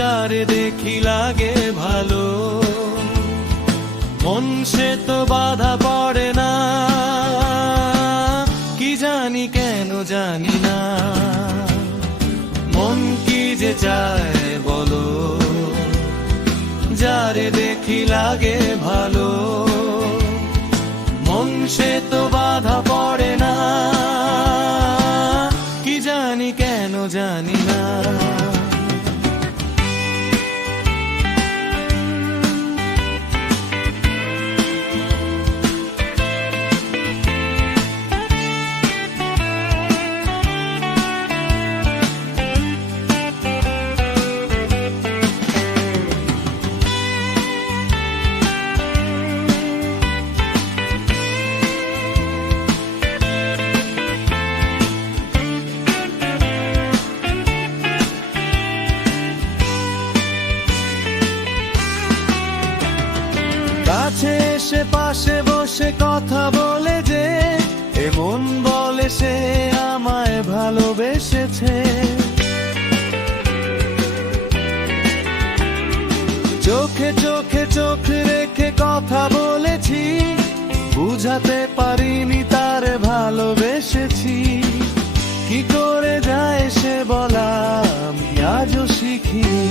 যারে দেখি লাগে ভালো, মন সে তো বাধা পড়ে না, কি জানি কেন জানি না। মন কি যে চায় বলো, যারে দেখি লাগে ভালো, মন সে তো বাধা পড়ে না, কি জানি কেন জানি না। কাছে এসে পাশে বসে কথা বলে যে, এমন বলে সে আমায় ভালোবেসেছে। চোখে চোখে চোখ রেখে কথা বলেছি, বুঝাতে পারিনি তার ভালোবেসেছি। কি করে যায় সে বলা আমি আজও শিখিনি।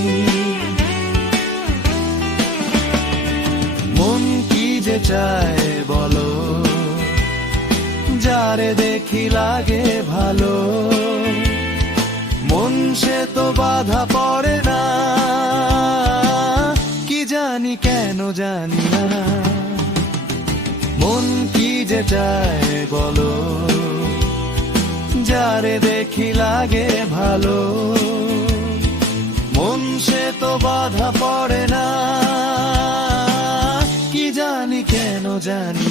মন কি যে চায় বলো, যারে দেখি লাগে ভালো, মন সে তো বাধা পড়ে না, কি জানি কেন জানি না। মন কি যে চায় বলো, যারে দেখি লাগে ভালো, মন সে তো বাধা পড়ে না, কি জানি কেন জানি।